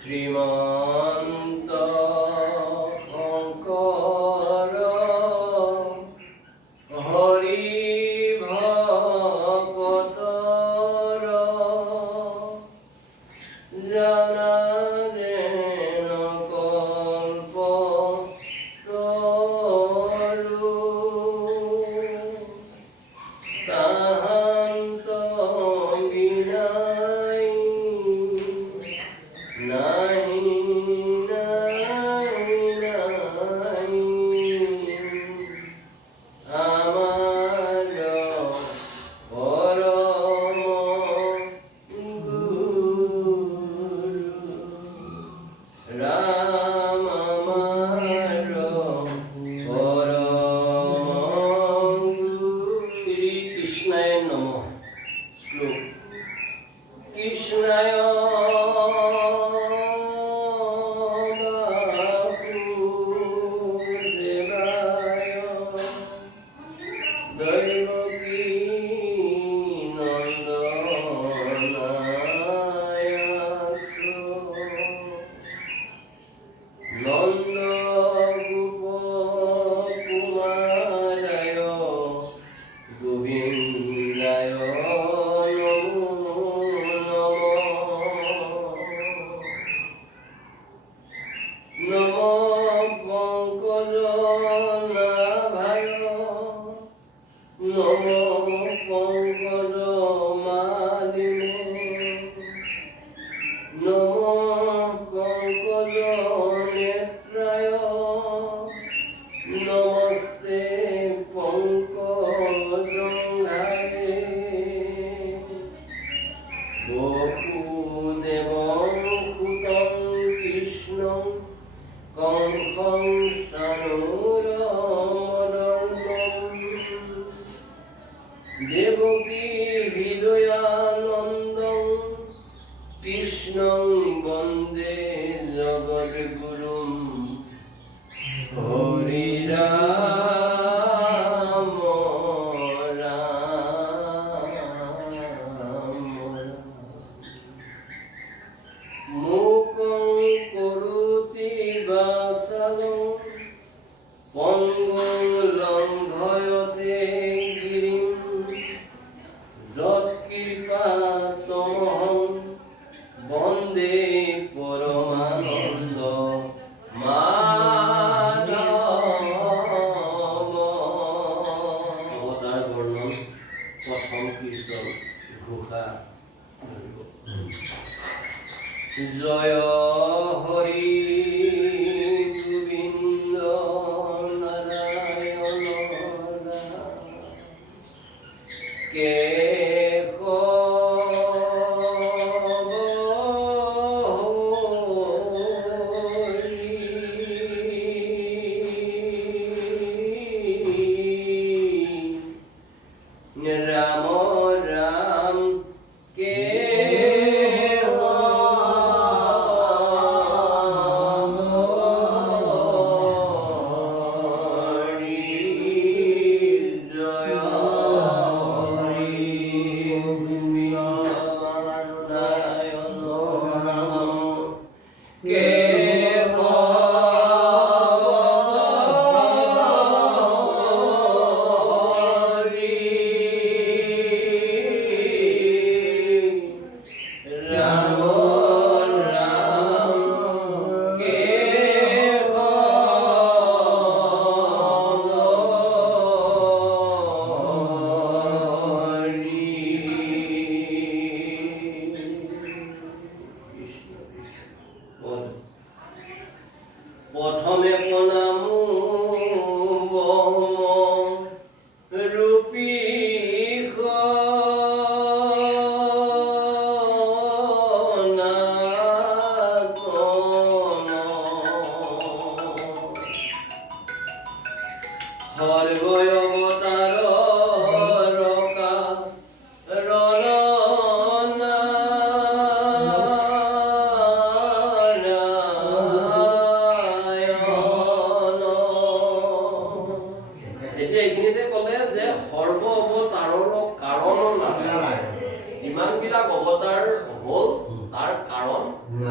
শ্রীমন্ত শঙ্কর হরি ভকতর জানা যেন কল্প তরু তাহান্ত বিনাই নাই নাই নাই আমার পরম গুরু রাম আমার পরম গুরু। শ্রীকৃষ্ণায় নমঃ। শ্লোক কৃষ্ণায় দৈবকী নন্দনায় নন্দ গোপ কুমারায় গোবিন্দায় নমো পঙ্কজ নাভায় নমো পঙ্কজ মালিনে নমো পঙ্কজ নেত্রায় নমস্তে পঙ্কজঙ্ঘায়ে বসুদেবং সুতং কৃষ্ণং কংসং সানুরমদর্দম দেবকী হৃদয়ানন্দং কৃষ্ণং বন্দে জগদ্গুরুম হরি রাম রাম মুকং করোতি বাসালং পঙ্গুং লঙ্ঘয়তে গিরিম যৎকৃপাতমহং বন্দে পরমানন্দ মাধব। অবতার বর্ণন প্রথম কীর্তন ঘোষা। জয় হরি গোবিন্দ নারায়ণ কে রাম রাম কে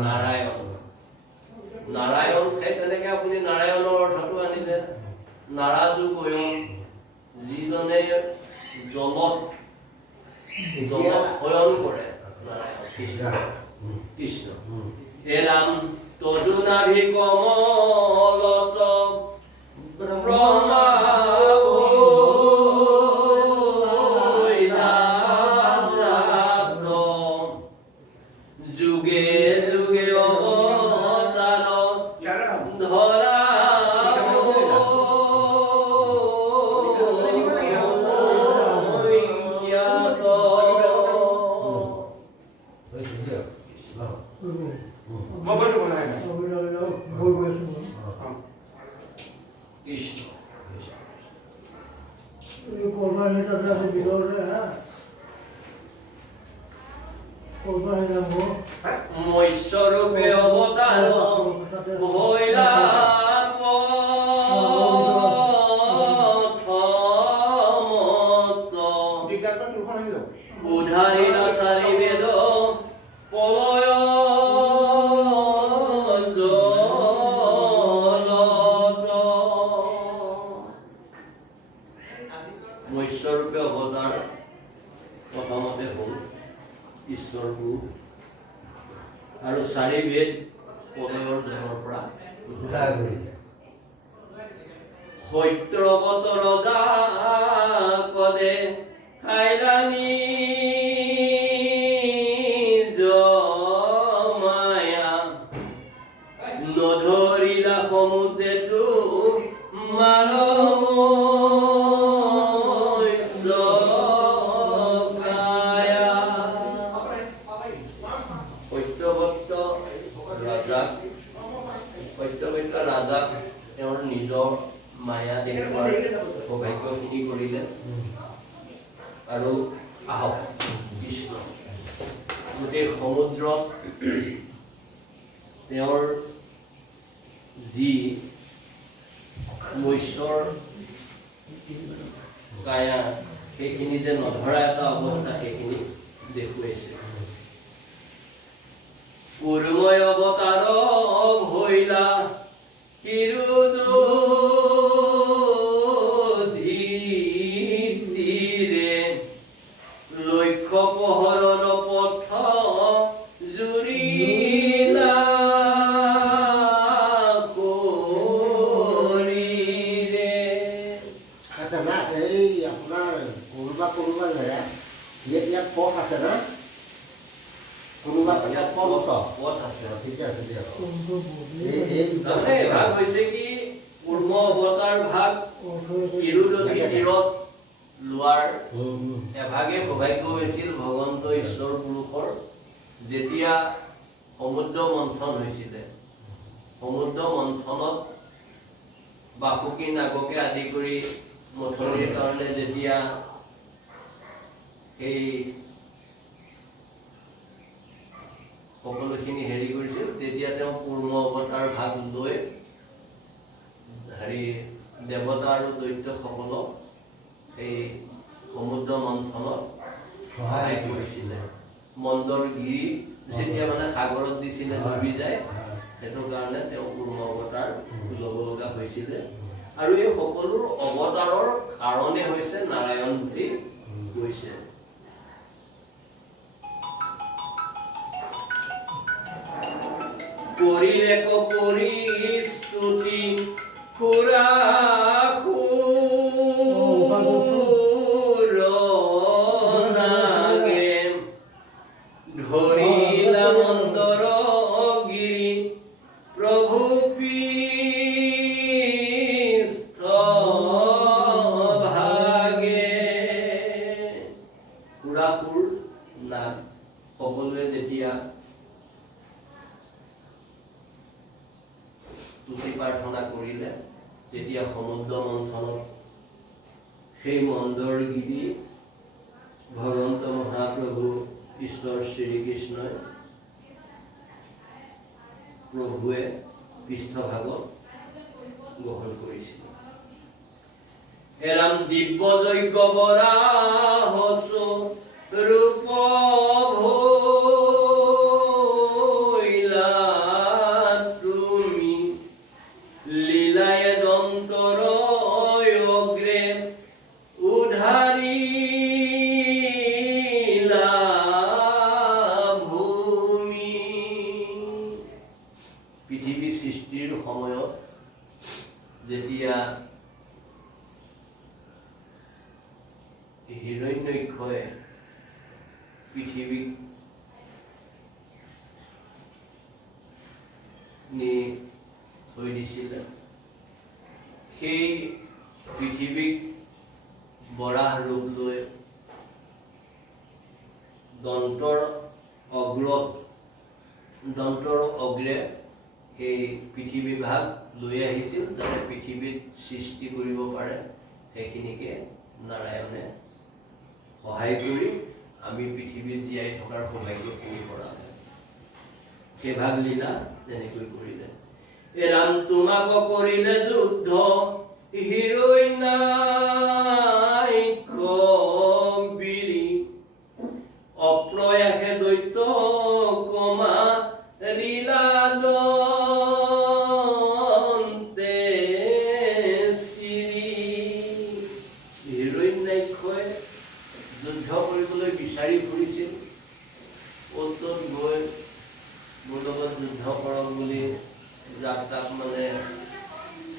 নাৰায়ণ নাৰায়ণ সেই তেনেকে আপুনি নাৰায়ণৰ অৰ্থটো আনিলে নাৰাজু গয়ন যিজনে জলত শয়ন কৰে নাৰায়ণ কৃষ্ণ কৃষ্ণ হে ৰাম তজু নাভি কমলত ব্ৰহ্মা যুগে যুগে অৱতাৰ ধৰা মৎস্যৰূপে অৱতাৰ ভৈলা উধাৰিলা চাৰি বেদ পলয় মৎস্যৰূপে অৱতাৰ প্ৰথমতে হ'ল ঈশ্বৰ গুৰু আৰু চাৰি বেদ পলয়ৰ জলৰ পৰা সত্যৱত ৰজা কদে খাইলানি মায়া নধৰিলা সমুদ্ৰেটো মাৰ সত্যবত্য ৰাজাক তেওঁৰ নিজৰ মায়া দেখুৱাৰ সৌভাগ্যখিনি কৰিলে আৰু আহক কৃষ্ণ গোটেই সমুদ্ৰত তেওঁৰ যি মৎস্যৰ কায়া সেইখিনি যে নধৰা এটা অৱস্থা সেইখিনি দেখুৱাইছে কুৰ্ময় অৱতাৰ ভৈলা হিৰুদীৰে লক্ষ্য পোহৰৰ পথ জুৰিলা কৰিৰে এই আপোনাৰ কোনোবা জেগা ইয়াত পথ আছে না কোনোবা পথ আছে ঠিক আছে ভাগ হৈছে কি কুৰ্ম অৱতাৰ ভাগ হিৰুদতী তীৰত লোৱাৰ এভাগে সৌভাগ্য হৈছিল ভগৱন্ত ঈশ্বৰ পুৰুষৰ যেতিয়া সমুদ্ৰ মন্থন হৈছিলে সমুদ্ৰ মন্থনত বাসুকী নাগকে আদি কৰি মথনিৰ কাৰণে যেতিয়া সেই সকলোখিনি হেৰি কৰিছিল তেতিয়া তেওঁ কুৰ্ম অৱতাৰ ভাগ লৈ দেৱতা আৰু দৈত্যসকলক সেই সমুদ্ৰ মন্থনত সহায় কৰিছিলে মন্দৰগিৰি যেতিয়া মানে সাগৰত দিছিলে ডুবি যায় সেইটো কাৰণে তেওঁ কুৰ্ম অৱতাৰ ল'ব লগা হৈছিলে আৰু এই সকলো অৱতাৰৰ কাৰণে হৈছে নাৰায়ণ বুলি কৈছে কৰিলে পৰিস্তুতি খুৰা নাগে ধৰিলা মন্দৰ গিৰি প্ৰভু পৃষ্ঠ ভাগে খুৰাসুৰ নাগ সকলোৱে যেতিয়া তুতি প্ৰাৰ্থনা কৰিলে তেতিয়া সমুদ্ৰ মন্থনত সেই মন্দৰগিৰি ভগৱন্ত মহাপ্ৰভু ঈশ্বৰ শ্ৰীকৃষ্ণই প্ৰভুৱে পৃষ্ঠভাগত গ্ৰহণ কৰিছিল এৰাম দিব্য যজ্ঞ বৰা হসু ৰূপ ভৈলা সৃষ্টিৰ সময়ত যেতিয়া হিৰণ্যক্ষয়ে পৃথিৱীক নি থৈ দিছিলে, সেই পৃথিৱীক বৰাহ ৰূপ লৈ দন্তৰ অগ্ৰে সেই পৃথিৱীভাগ লৈ আহিছিল, যাতে পৃথিৱীত সৃষ্টি কৰিব পাৰে। সেইখিনিকে নাৰায়ণে সহায় কৰি আমি পৃথিৱীত জীয়াই থকাৰ সৌভাগ্যখিনি কৰালে। সেইভাগ লীলা তেনেকৈ কৰিলে। ৰাম তোমাক কৰিলে যুদ্ধ হিৰণ্যাক্ষ বীৰি, অপ্ৰয়াসে দৈত্য কমা লীলাদন্তে চিৰি। হিৰণ্যাক্ষই যুদ্ধ কৰিবলৈ বিচাৰি ফুৰিছিল, অত তত গৈ মোৰ লগত যুদ্ধ কৰক বুলি যাক তাক মানে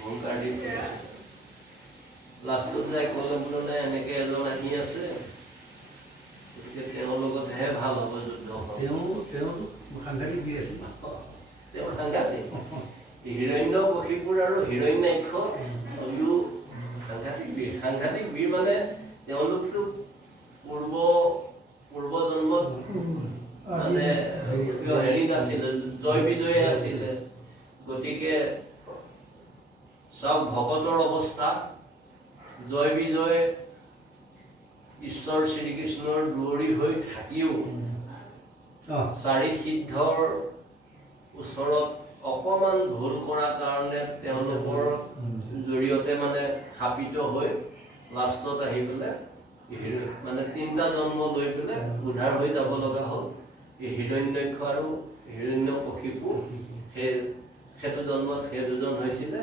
হুংকাৰ দি ফুৰিছিল। লাষ্টত যাই ক'লে বোলে নাই, এনেকে এজন আহি আছে, গতিকে তেওঁৰ লগতহে ভাল হ'ব যুদ্ধ। তেওঁ সাংঘাতিক। হিৰণ্যকশিপুৰ আৰু হিৰণ্যাক্ষ দুয়ো সাংঘাতিক বীৰ। মানে তেওঁলোকতো পূৰ্বজন্মত মানে হেৰি নাছিলে, জয় বিজয় আছিলে। গতিকে চাওক ভকতৰ অৱস্থা, জয় বিজয় ঈশ্বৰ শ্ৰীকৃষ্ণৰ দুৱৰী হৈ থাকিও চাৰি সিদ্ধৰ ওচৰত অকণমান ভুল কৰাৰ কাৰণে তেওঁলোকৰ জৰিয়তে মানে শাপিত হৈ লাষ্টত আহি পেলাই মানে 3টা জন্ম লৈ পেলাই উদ্ধাৰ হৈ যাব লগা হ'ল। এই হিৰণ্যাক্ষ আৰু হিৰণ্যকশিপু সেইটো জন্মত সেই দুজন হৈছিলে।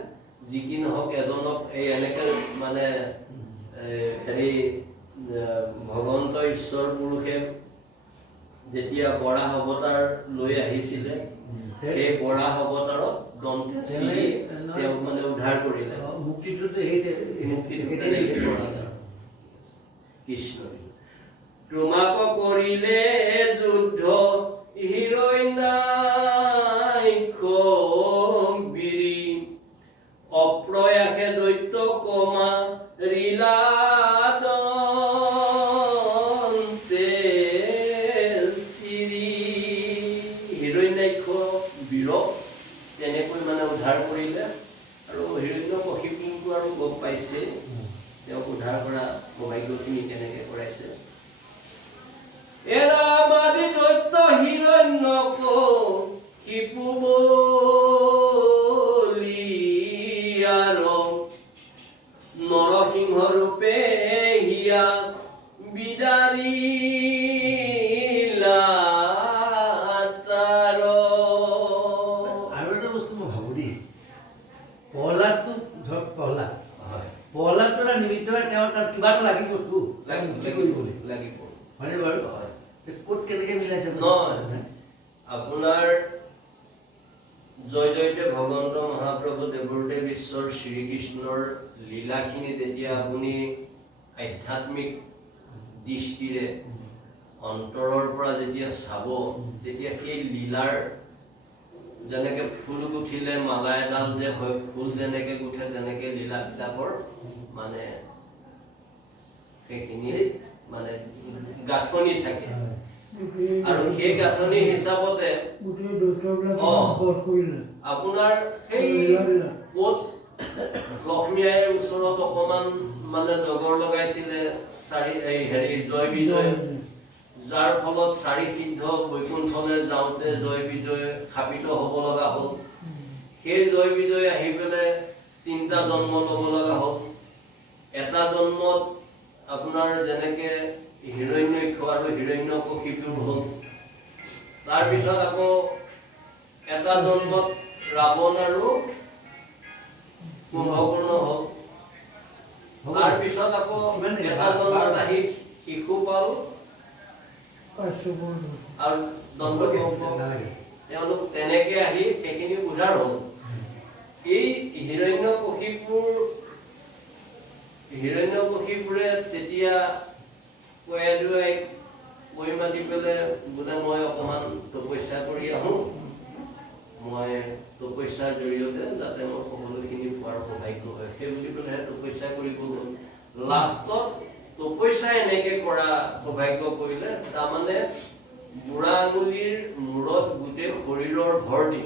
যি কি নহওক এজনক এই এনেকে মানে হেৰি ভগৱন্ত ঈশ্বৰ পুৰুষে যেতিয়া বৰাহ অৱতাৰ লৈ আহিছিলে, সেই বৰাহ অৱতাৰত দন্তে চিৰি তেওঁক মানে উদ্ধাৰ কৰিলে। কৃষ্ণ তোমাক কৰিলে যুদ্ধ হিৰণ্যাক্ষ বীৰি, অপ্ৰয়াসে দৈত্য কমা লীলাদন্তে চিৰি। হিৰণ্যাক্ষ বীৰক তেনেকৈ মানে উদ্ধাৰ কৰিলে। আৰু হিৰণ্যকশিপুৰটো আৰু গম পাইছে তেওঁক উদ্ধাৰ কৰা সৌভাগ্যখিনি কেনেকৈ কৰাইছে। এৰামাদি দৈত্য হিৰণ্যকশিপু বলিয়াৰ, নৰসিংহ ৰূপে হিয়া বিদাৰিলা তাৰ। আৰু এটা বস্তু মই ভাবো দেই, প্ৰহ্লাদটো ধৰক প্ৰহ্লাদটো এটা নিমিত্ত, তেওঁৰ তাত কিবা এটা লাগিবতো লাগিব হয়নে বাৰু? ক'ত কেনেকে মিলাইছে নহয়। আপোনাৰ জয় জয়তে ভগৱন্ত মহাপ্ৰভু দেৱদেৱ ঈশ্বৰ শ্ৰীকৃষ্ণৰ লীলাখিনি যেতিয়া আপুনি আধ্যাত্মিক দৃষ্টিৰে অন্তৰৰ পৰা যেতিয়া চাব, তেতিয়া সেই লীলাৰ যেনেকে ফুল গুঠিলে মালা এডাল যে হয়, ফুল যেনেকে গুঠে তেনেকে লীলাবিলাকৰ মানে সেইখিনি মানে গাঁথনি থাকে। আৰু সেই গাঁথনি হিচাপতে আপোনাৰ সেই ক'ত লক্ষ্মী আইৰ ওচৰত অকণমান মানে জগৰ লগাইছিলে হেৰি জয় বিজয়, যাৰ ফলত চাৰি সিদ্ধ বৈকুণ্ঠলৈ যাওঁতে জয় বিজয় শাপিত হ'ব লগা হ'ল। সেই জয় বিজয় আহি পেলাই 3টা জন্ম ল'ব লগা হ'ল। এটা জন্মত আপোনাৰ যেনেকে হিৰণ্যাক্ষ আৰু হিৰণ্যকশিপুৰ হ'ল, তাৰপিছত আকৌ এটা জন্মত ৰাৱণ আৰু কুম্ভকৰ্ণ হ'ল, তাৰপিছত আকৌ এটা জন্মত আহি শিশুপাল আৰু দন্তকম্প, তেওঁলোক তেনেকে আহি সেইখিনি উদ্ধাৰ হ'ল। এই হিৰণ্যকশিপুৰে তেতিয়া কয়াদুৱাই কৈ মাতি পেলাই বোলে মই অকণমান তপস্যা কৰি আহোঁ, মই তপস্যাৰ জৰিয়তে যাতে মই সকলোখিনি পোৱাৰ সৌভাগ্য হয়, সেই বুলি পেলাই তপস্যা কৰিব গ'ল। লাষ্টত তপস্যা এনেকৈ কৰা সৌভাগ্য কৰিলে, তাৰমানে বুঢ়া আঙুলিৰ মূৰত গোটেই শৰীৰৰ ভৰ্তি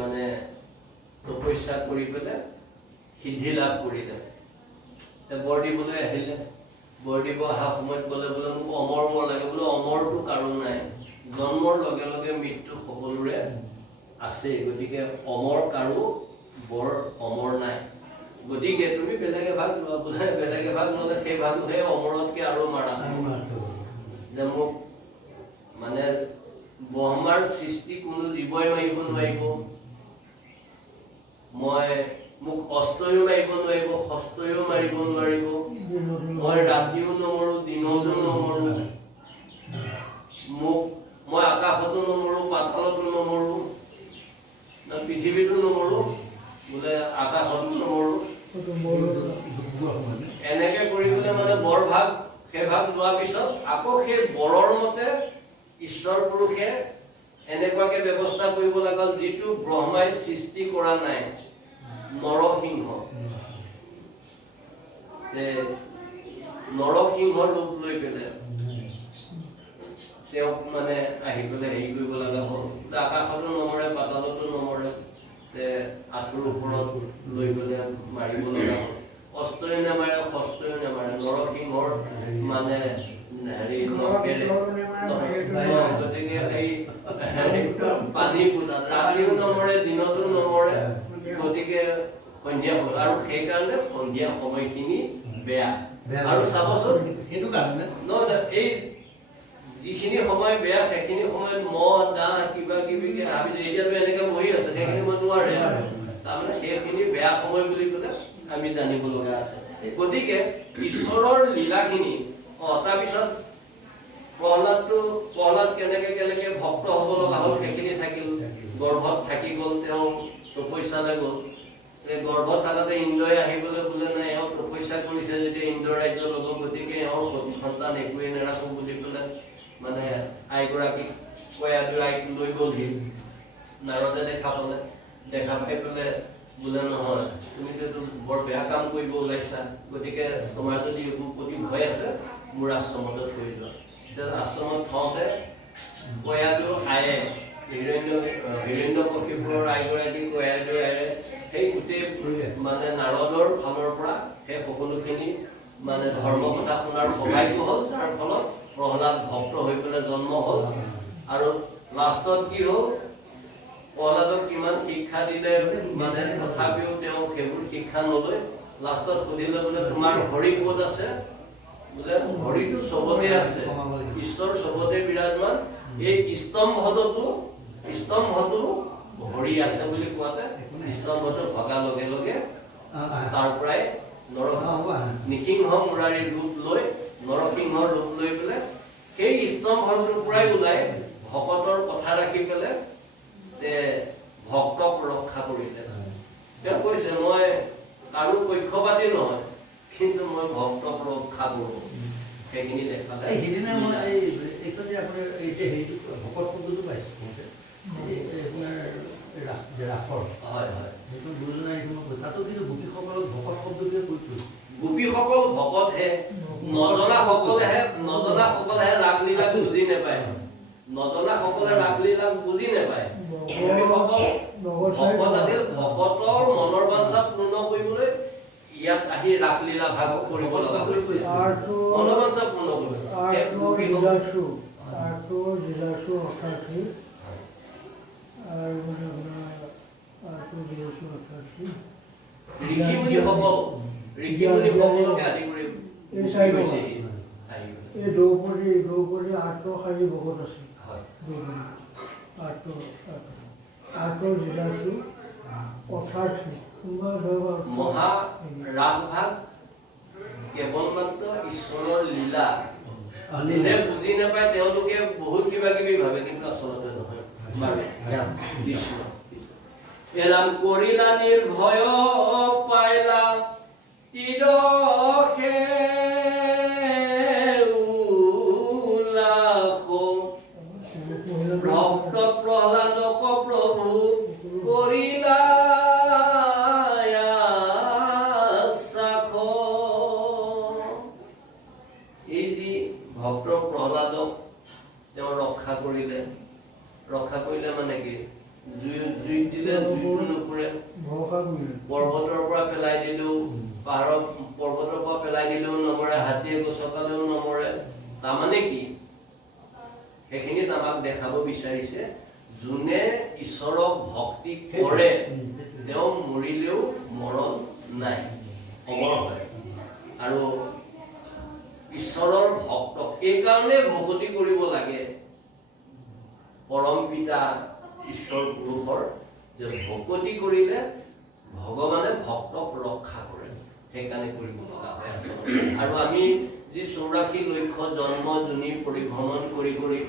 মানে তপস্যা কৰি পেলাই সিদ্ধি লাভ কৰিলে। বৰ দিবলৈ আহিলে, বৰ দিব অহা সময়ত ক'লে বোলে মোক অমৰ বৰ লাগে, বোলে অমৰটো কাৰো নাই, জন্মৰ লগে লগে মৃত্যু সকলোৰে আছে, গতিকে অমৰ কাৰো বৰ অমৰ নাই, গতিকে তুমি বেলেগ এভাগ লোৱা। বোলে বেলেগ এভাগ ল'লে সেই ভাগহে অমৰতকৈ আৰু মাৰা যে মোক মানে ব্ৰহ্মাৰ সৃষ্টি কোনো জীৱই মাৰিব নোৱাৰিব, মোক অস্তয়ো মাৰিব নোৱাৰিব, হস্তয়ো মাৰিব নোৱাৰিব, মই ৰাতিও নমৰো দিনতো নমৰো, মই আকাশতো নমৰো পাতালতো নমৰো, পৃথিৱীতো নমৰো, বোলে আকাশতো নমৰো। এনেকে কৰি পেলাই মানে বৰ ভাগ সেই ভাগ লোৱাৰ পিছত আকৌ সেই বৰৰ মতে ঈশ্বৰ পুৰুষে এনেকুৱাকে ব্যৱস্থা কৰিব লগা যিটো ব্ৰহ্মাই সৃষ্টি কৰা নাই, নৰসিংহ। নৰসিংহ ৰূপ লৈ পেলাই তেওঁক মানে আহি পেলাই হেৰি কৰিব লগা হ'ল। আকাশতো নমৰে পাতালতো নমৰে, আঁঠুৰ ওপৰত লৈ পেলাই মাৰিব লগা হ'ল। অস্তয়ো নামাৰে হস্তয়ো নামাৰে, নৰসিংহৰ মানে হেৰি নখেৰে, গতিকে সেই পানী পোতাত ৰাতিও নমৰে দিনতো নমৰে, গতিকে সন্ধিয়া হ'ল আৰু সেইকাৰণে সন্ধিয়া সময়খিনি বেয়া। আৰু চাবচোন সেইটো কাৰণে নহয়, এই যিখিনি সময় বেয়া সেইখিনি সময়ত মহ দাহ কিবা কিবিকে আমি এতিয়াতো এনেকে বহি আছে, সেইখিনি মই নোৱাৰে আৰু তাৰমানে সেইখিনি বেয়া সময় বুলি পেলাই আমি জানিব লগা আছে। গতিকে ঈশ্বৰৰ লীলাখিনি তাৰপিছত প্ৰহ্লাদ কেনেকে ভক্ত হ'ব লগা হ'ল সেইখিনি থাকিল। গৰ্ভত থাকি গ'ল, তেওঁ তপস্যালৈ গ'ল। গৰ্ভত থাকোঁতে ইন্দ্ৰই আহিবলৈ বোলে নাই, এওঁ তপস্যা কৰিছে যেতিয়া ইন্দ্ৰ ৰাজ্য ল'ব, গতিকে এওঁৰ সতি সন্তান একোৱে নেৰাখোঁ বুলি পেলাই মানে আইগৰাকীক কয়াদুৱাইক লৈ গ'লহি। নাৰদে দেখা পাই পেলাই বোলে নহয়, তুমিতো বৰ বেয়া কাম কৰিব ওলাইছা, গতিকে তোমাৰ যদি এইবোৰ প্ৰতি ভয় আছে মোৰ আশ্ৰমতে থৈ যোৱা। এতিয়া আশ্ৰমত থওঁতে কয়াদু আয়ে হিৰণ্যকশিপুৰৰ আইগৰাকী কয়াদু আয়ে সেই গোটেই মানে নাৰদৰ ফালৰ পৰা সেই সকলোখিনি মানে ধৰ্ম কথা শুনাৰ সৌভাগ্য হ'ল, যাৰ ফলত প্ৰহ্লাদ ভক্ত হৈ পেলাই জন্ম হ'ল। আৰু লাষ্টত কি হ'ল, প্ৰহ্লাদক কিমান শিক্ষা দিলে মানে তথাপিও তেওঁ সেইবোৰ শিক্ষা নলৈ লাষ্টত সুধিলে বোলে তোমাৰ হৰি ক'ত আছে? বোলে হৰিটো চবতে আছে, ঈশ্বৰ চবতে বিৰাজমান, এই স্তম্ভটো হৰি আছে বুলি কোৱাতে স্তম্ভটো ভগা লগে লগে তাৰ পৰাই নৃসিংহ মুৰাৰীৰ ৰূপ লৈ নৰসিংহৰ ৰূপ লৈ পেলাই সেই স্তম্ভটোৰ পৰাই ওলাই ভকতৰ কথা ৰাখি পেলাই ভক্তক ৰক্ষা কৰিলে। তেওঁ কৈছে মই কাৰো পক্ষপাতী নহয়, কিন্তু মই ভক্তক ৰক্ষা কৰোঁ। সেইখিনি দেখালে সেইদিনা মই এইটো যে আপোনাৰ এই যে হেৰিটো ভকত শব্দটো পাইছোঁ আপোনাৰ ৰাসৰ, হয় হয়, সেইটো গুৰুজনাই তাতো কিন্তু গোপীসকলক ভকত শব্দটোৱে কৈছোঁ। গোপীসকল ভকতহে, নজনাসকলেহে ৰাসলীলা বুজি নাপায়, নজনাসকলে ৰাসলীলা বুজি নাপায়। গোপীসকল ভকত আছিল, ভকতৰ মনৰ বাঞ্ছা পূৰ্ণ কৰিবলৈ ইয়াত আহি ৰাসলীলা ভাগ কৰিব লগা হৈছে, মনৰ বাঞ্ছা পূৰ্ণ ঋষিমুনিসকলকে আদি কৰি এই দ্ৰৌপদী আত্মশালী বহুত আছে। মহা ৰাস ভাগ কেৱল মাত্ৰ ঈশ্বৰৰ লীলা, যোনে বুজি নাপায় তেওঁলোকে বহুত কিবা কিবি ভাবে, কিন্তু আচলতে নহয়। এরাম করিলা নির্ভয় পাইলা ইডখে উলাখ ভক্ত প্রহ্লাদক প্রভু করিলা সাখ। এই যে ভক্ত প্রহ্লাদক তেওঁ ৰক্ষা কৰিলে মানে কি জুইত দিলে জুইটো নুপুৰে, ভৰসা কৰিলে পৰ্বতৰ পৰা পেলাই দিলেও পৰ্বতৰ পৰা পেলাই দিলেও নমৰে, হাতীয়ে গছকালেও নমৰে। তাৰমানে কি সেইখিনিত আমাক দেখাব বিচাৰিছে যোনে ঈশ্বৰক ভক্তি কৰে তেওঁ মৰিলেও মৰণ নাই, অমৰ হয়। আৰু ঈশ্বৰৰ ভক্তক এইকাৰণে ভকতি কৰিব লাগে পৰম পিতা ঈশ্বৰ পুৰুষৰ, যে ভকতি কৰিলে ভগৱানে ভক্তক ৰক্ষা কৰে, সেইকাৰণে কৰিব লগা হয় আচলতে। আৰু আমি যি 84 লক্ষ জন্ম জুনি পৰিভ্ৰমণ কৰি কৰি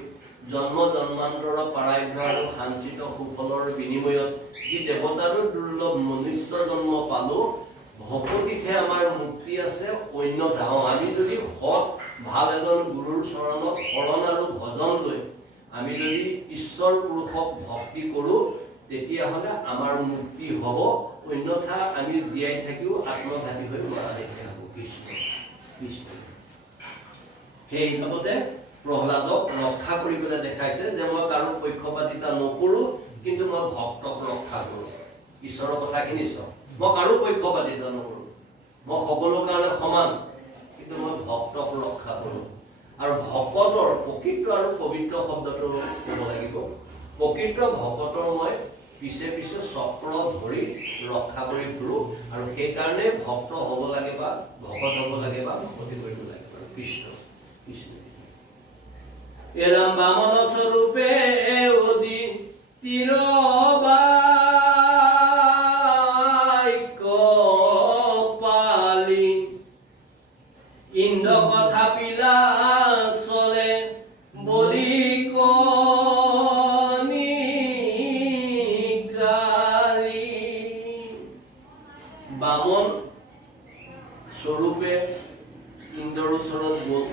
জন্ম জন্মান্তৰ পাৰাভ্য আৰু সাঞ্চিত সুফলৰ বিনিময়ত যি দেৱতাৰো দুৰ্লভ মনুষ্য জন্ম পালো, ভকতিতহে আমাৰ মুক্তি আছে। অন্যথা আমি যদি সৎ ভাল এজন গুৰুৰ চৰণত শৰণ আৰু ভজন লৈ আমি যদি ঈশ্বৰ পুৰুষক ভক্তি কৰোঁ তেতিয়াহ'লে আমাৰ মুক্তি হ'ব। অন্যথা আমি জীয়াই থাকিও আত্মঘাতী হৈ মৰা দেখা হ'ব। কৃষ্ণ সেই হিচাপতে প্ৰহ্লাদক ৰক্ষা কৰিবলৈ দেখাইছে যে মই কাৰো পক্ষপাতিতা নকৰোঁ, কিন্তু মই ভক্তক ৰক্ষা কৰোঁ। ঈশ্বৰৰ কথাখিনি চাওঁ, মই কাৰো পক্ষপাতিতা নকৰোঁ, মই সকলো কাৰণে সমান, কিন্তু মই ভক্তক ৰক্ষা কৰোঁ। আৰু ভকতৰ প্ৰকৃত আৰু পবিত্ৰ শব্দটো ক'ব লাগিব। প্ৰকৃত ভকতৰ মই পিছে পিছে চক্ৰ ধৰি ৰক্ষা কৰি ঘূৰোঁ, আৰু সেইকাৰণে ভক্ত হ'ব লাগে বা ভকত হ'ব লাগে বা ভকতি কৰিব লাগে। কৃষ্ণ কৃষ্ণ এৰাম বামন স্বৰূপে অদি তিৰবাক্য পালি ইন্দ্ৰ কথা পিলা চলে বলি কালি। বামন স্বৰূপে ইন্দ্ৰৰ ওচৰত গ'ল।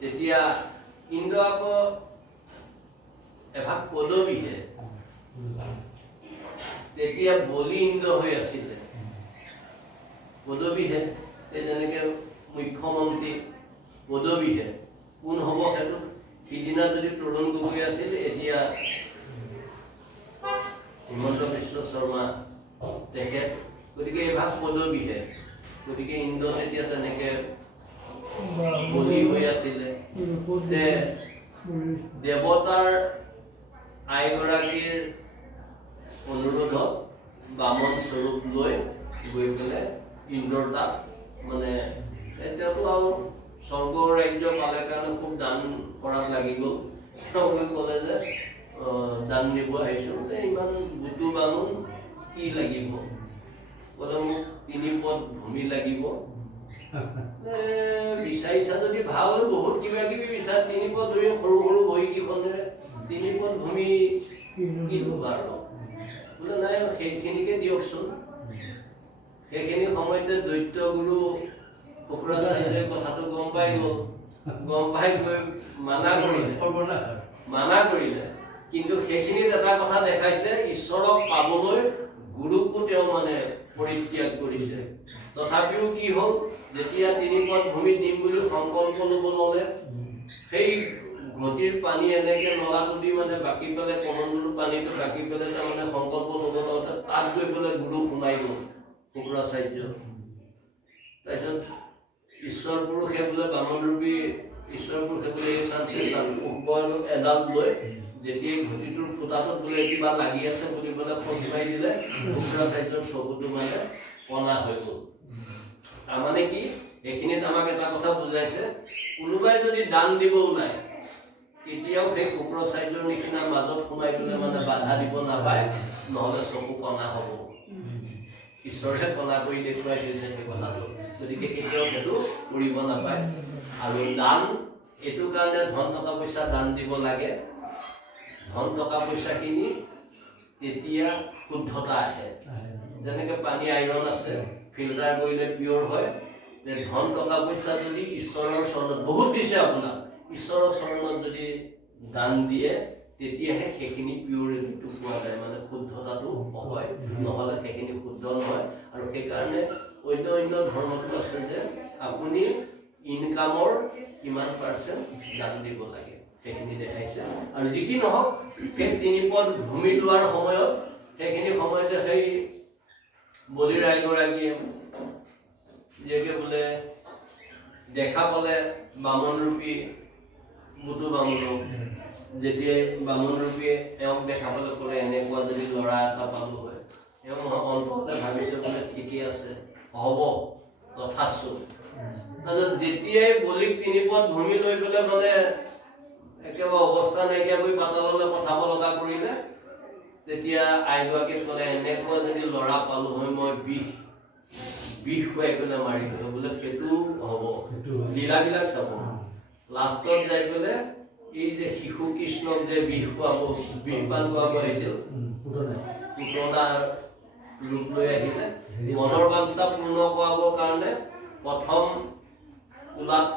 তেতিয়া ইন্দ্ৰ আকৌ এভাগ পদবীহে, তেতিয়া বলি ইন্দ্ৰ হৈ আছিলে। পদবীহে এই যেনেকে মুখ্যমন্ত্ৰী পদবীহে, কোন হ'ব সেইটো সিদিনা যদি তৰুণ গগৈ আছিল, এতিয়া হিমন্ত বিশ্ব শৰ্মা তেখেত, গতিকে এভাগ পদবীহে। গতিকে ইন্দ্ৰ তেতিয়া তেনেকে বলি হৈ আছিলে। দেৱতাৰ আইগৰাকীৰ অনুৰোধত বামন স্বৰূপ লৈ গৈ পেলাই ইন্দ্ৰৰ তাত, মানে এতিয়াতো আৰু স্বৰ্গ ৰাজ্য পালে কাৰণে খুব দান কৰাত লাগি গ'ল। তেওঁ গৈ ক'লে যে দান দিব আহিছোঁ, ইমান বুটু বামুণ কি লাগিব? ক'লে মোক 3 পদ ভূমি লাগিব। বিচাৰিছা যদি ভাল, বহুত কিবা কিবি বিচাৰ, 3 পদ ধৰি সৰু সৰু বহীকেইখনেৰে 3 পদ ভূমি কি ল'বা আৰু? বোলে নাই সেইখিনিকে দিয়কচোন। সেইখিনি সময়তে দৈত্য গুৰু শুক্ৰাচাৰ্যই কথাটো গম পাই গ'ল। গম পাই গৈ মানা কৰিলে। কিন্তু সেইখিনিত এটা কথা দেখাইছে, ঈশ্বৰক পাবলৈ গুৰুকো তেওঁ মানে পৰিত্যাগ কৰিছে। তথাপিও কি হ'ল, যেতিয়া 3 পদ ভূমি দিম বুলি সংকল্প ল'ব ল'লে, সেই ঘটিৰ পানী এনেকে নলাটো দি মানে বাকি পেলাই, কমণ্ডলৰ পানীটো বাকি পেলাই তাৰমানে সংকল্প ল'ব লওঁতে তাত গৈ পেলাই গুৰু সোমাই গ'ল শুক্ৰাচাৰ্য। তাৰপিছত ঈশ্বৰ পুৰুষে বোলে বামনৰূপী ঈশ্বৰ পুৰুষে বোলে এই চান্সে এডাল লৈ যেতিয়াই ঘটিটোৰ ফুটাটোত বোলে কিবা লাগি আছে বুলি পেলাই খোজ মাৰি দিলে, শুক্ৰাচাৰ্যৰ চকুটো মানে কণা হৈ গ'ল। তাৰমানে কি, এইখিনিত আমাক এটা কথা বুজাইছে, কোনোবাই যদি দান দিব ওলায় এতিয়াও সেই শুক্ৰাচাৰ্যৰ নিচিনা মাজত সোমাই পেলাই মানে বাধা দিব নাপায়, নহ'লে চকু কণা হ'ব। ঈশ্বৰে কণা কৰি দেখুৱাই দিছে সেই কথাটো, গতিকে কেতিয়াও সেইটো কৰিব নাপায়। আৰু দান এইটো কাৰণে ধন টকা পইচা দান দিব লাগে। ধন টকা পইচাখিনি তেতিয়া শুদ্ধতা আহে যেনেকৈ পানী আইৰণ আছে ফিল্টাৰ কৰিলে পিয়ৰ হয় যে ধন টকা পইচা যদি ঈশ্বৰৰ চৰণত বহুত দিছে আপোনাক ঈশ্বৰৰ চৰণত যদি দান দিয়ে তেতিয়াহে সেইখিনি পিয়ৰিটিটো পোৱা যায় মানে শুদ্ধতাটো হয় নহ'লে সেইখিনি শুদ্ধ নহয় আৰু সেইকাৰণে অন্য অন্য ধৰ্মটো আছে যে আপুনি ইনকামৰ কিমান পাৰ্চেণ্ট দান দিব লাগে সেইখিনি দেখাইছে আৰু যি কি নহওক সেই 3 পদ ভূমি লোৱাৰ সময়ত সেইখিনি সময়তে সেই বলি ৰাইগৰাকীয়ে যিহেকে বোলে দেখা পালে বামন ৰূপী বুটু বামুণক যেতিয়াই বামুণ ৰূপীয়ে এওঁক দেখা পালে ক'লে এনেকুৱা যদি ল'ৰা এটা পালোঁ হয় এওঁ অন্ততে ভাবিছে বোলে ঠিকেই আছে হ'ব তথাস্তু তাৰপিছত যেতিয়াই বলিক 3 পদ ভূমি লৈ পেলাই মানে একেবাৰে অৱস্থা নাইকিয়া কৰি পাতাললৈ পঠাব লগা কৰিলে তেতিয়া আইগৰাকীয়ে ক'লে এনেকুৱা যদি ল'ৰা পালোঁ হয় মই বিষ খুৱাই পেলাই মাৰিলোঁ হয় বোলে সেইটো হ'ব লীলাবিলাক চাব লাষ্টত যাই পেলাই এই যে শিশু কৃষ্ণক যে বিষ পান খুৱাব আহিছিল পুতনাৰ ৰূপ লৈ আহিলে মনৰ বাঞ্ছা পূৰ্ণ কৰাবৰ কাৰণে প্ৰথম কোলাত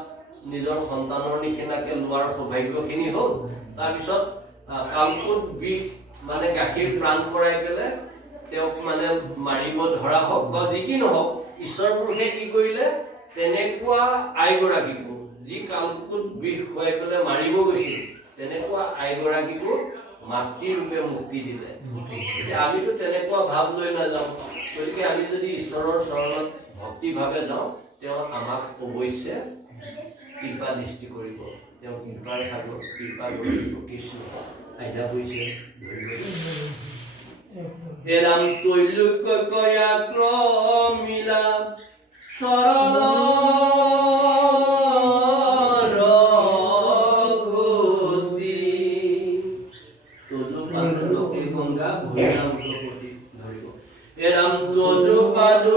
নিজৰ সন্তানৰ নিচিনাকে লোৱাৰ সৌভাগ্যখিনি হ'ল তাৰপিছত কালকুট বিষ মানে গাখীৰ প্ৰাণ কৰাই পেলাই তেওঁক মানে মাৰিব ধৰা হওক বা যি কি নহওক ঈশ্বৰ পুৰুষে কি কৰিলে তেনেকুৱা আইগৰাকীকো যি কালকুট বিষ খুৱাই পেলাই মাৰিব গৈছিল তেনেকুৱা আইগৰাকীকো মাতৃৰূপে মুক্তি দিলে আমিতো তেনেকুৱা ভাৱ লৈ নাযাওঁ গতিকে আমি যদি ঈশ্বৰৰ চৰণত ভক্তিভাৱে যাওঁ তেওঁ আমাক অৱশ্যে কৃপা দৃষ্টি কৰিব তেওঁ কৃপাৰ সাগৰ কৃপা কৰিব কৃষ্ণ আইদা কৰিছে এৰাম তৈলুক্য কয়া ক্ৰমিলা চৰণ গংগা ভূমিনাম ধৰিব এৰাম তজু পাদু